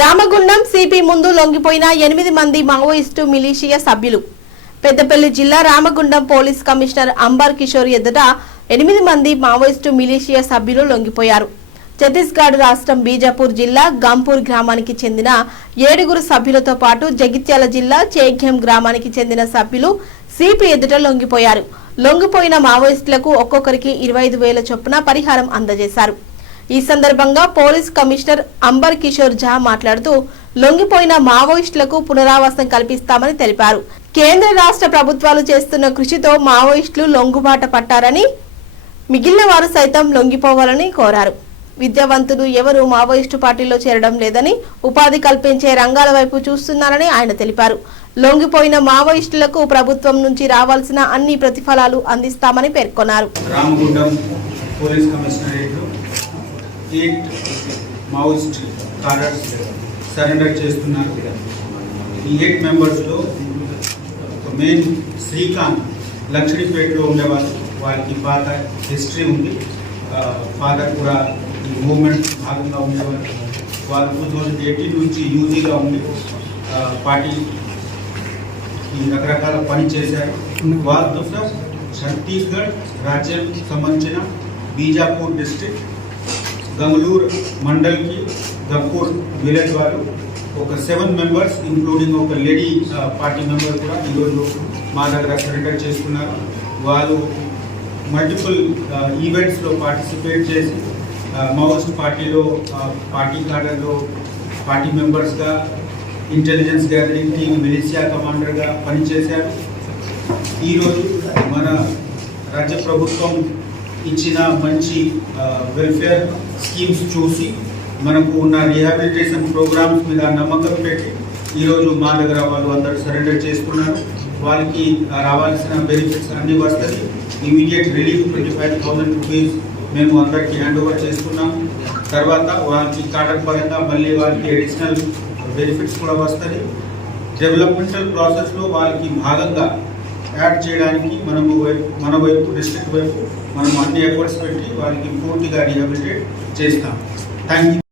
Ramagundam CP ముందు లొంగిపోయిన 8 మంది Maoist militia సభ్యులు. పెద్దపల్లి జిల్లా రామగుండం పోలీస్ కమిషనర్ అంబర్ కిషోర్ ఎదుట 8 మంది మావోయిస్టు మిలిషియా సభ్యులు లొంగిపోయారు. ఛత్తీస్గఢ్ రాష్ట్రం బీజాపూర్ జిల్లా గంపూర్ గ్రామానికి చెందిన 7 సభ్యులతో పాటు జగిత్యాల జిల్లా చేగ్యం గ్రామానికి చెందిన సభ్యులు సిపి ఎదుట లొంగిపోయారు. లొంగిపోయిన మావోయిస్టులకు ఒక్కొక్కరికి 25,000 చొప్పున పరిహారం అందజేశారు. ఈ సందర్భంగా పోలీస్ కమిషనర్ అంబర్ కిషోర్ ఝా మాట్లాడుతూ లొంగిపోయిన మావోయిస్టులకు పునరావాసం కల్పిస్తామని తెలిపారు. కేంద్ర రాష్ట్ర ప్రభుత్వాలు చేస్తున్న కృషితో మావోయిస్టులు లొంగుబాట పట్టారని, మిగిలిన వారు సైతం లొంగిపోవాలని కోరారు. విద్యావంతులు ఎవరు మావోయిస్టు పార్టీలో చేరడం లేదని, ఉపాధి కల్పించే రంగాల వైపు చూస్తున్నారని ఆయన తెలిపారు. లొంగిపోయిన మావోయిస్టులకు ప్రభుత్వం నుంచి రావాల్సిన అన్ని ప్రతిఫలాలు అందిస్తామని పేర్కొన్నారు. పోలీస్ కమిషనరేట్ 8 మావోయిస్ట్ కార్డర్స్ సరెండర్ చేస్తున్నారు. ఈ 8 మెంబర్స్లో మెయిన్ శ్రీకాంత్ లక్ష్మీపేటలో ఉండేవాళ్ళు. వాళ్ళకి పాత హిస్టరీ ఉంది. ఫాదర్ కూడా ఈ మూవ్మెంట్ భాగంగా ఉండేవాళ్ళు. వాళ్ళు 2018 నుంచి యూజీగా ఉండి పార్టీ రకరకాల పని చేశారు. వాళ్ళతో ఛత్తీస్గఢ్ రాజ్యం సంబంధించిన బీజాపూర్ డిస్ట్రిక్ట్ గంగళూరు మండల్కి గంపూర్ విలేజ్ వాళ్ళు ఒక 7 మెంబర్స్ ఇంక్లూడింగ్ ఒక లేడీ పార్టీ మెంబర్ కూడా ఈరోజు మా దగ్గర సరెండర్ చేసుకున్నారు. వాళ్ళు మల్టిపుల్ ఈవెంట్స్లో పార్టిసిపేట్ చేసి మావోయిస్ట్ పార్టీలో పార్టీ కార్డర్లో పార్టీ మెంబర్స్గా ఇంటెలిజెన్స్ గ్యాదరింగ్ టీమ్ మిలిషియా కమాండర్గా పనిచేశారు. ఈరోజు మన రాజ్య ప్రభుత్వం ఇచ్చిన మంచి వెల్ఫేర్ స్కీమ్స్ చూసి మనకు ఉన్న రీహాబిలిటేషన్ ప్రోగ్రామ్స్ మీద నమ్మకం పెట్టి ఈరోజు మా దగ్గర వాళ్ళు అందరూ సరెండర్ చేసుకున్నారు. వాళ్ళకి రావాల్సిన బెనిఫిట్స్ అన్నీ వస్తుంది. ఇమీడియట్ రిలీఫ్ 25,000 రూపీస్ మేము అందరికీ హ్యాండ్ ఓవర్ చేసుకున్నాము. తర్వాత వాళ్ళకి కార్డర్ పరంగా మళ్ళీ వాళ్ళకి అడిషనల్ బెనిఫిట్స్ కూడా వస్తుంది. డెవలప్మెంటల్ ప్రాసెస్లో వాళ్ళకి భాగంగా యాడ్ చేయడానికి మన వైపు డిస్ట్రిక్ట్ వైపు మనం అన్ని ఎఫర్ట్స్ పెట్టి వాళ్ళకి పూర్తిగా రీహాబిలిటేట్ చేస్తాం. Thank you.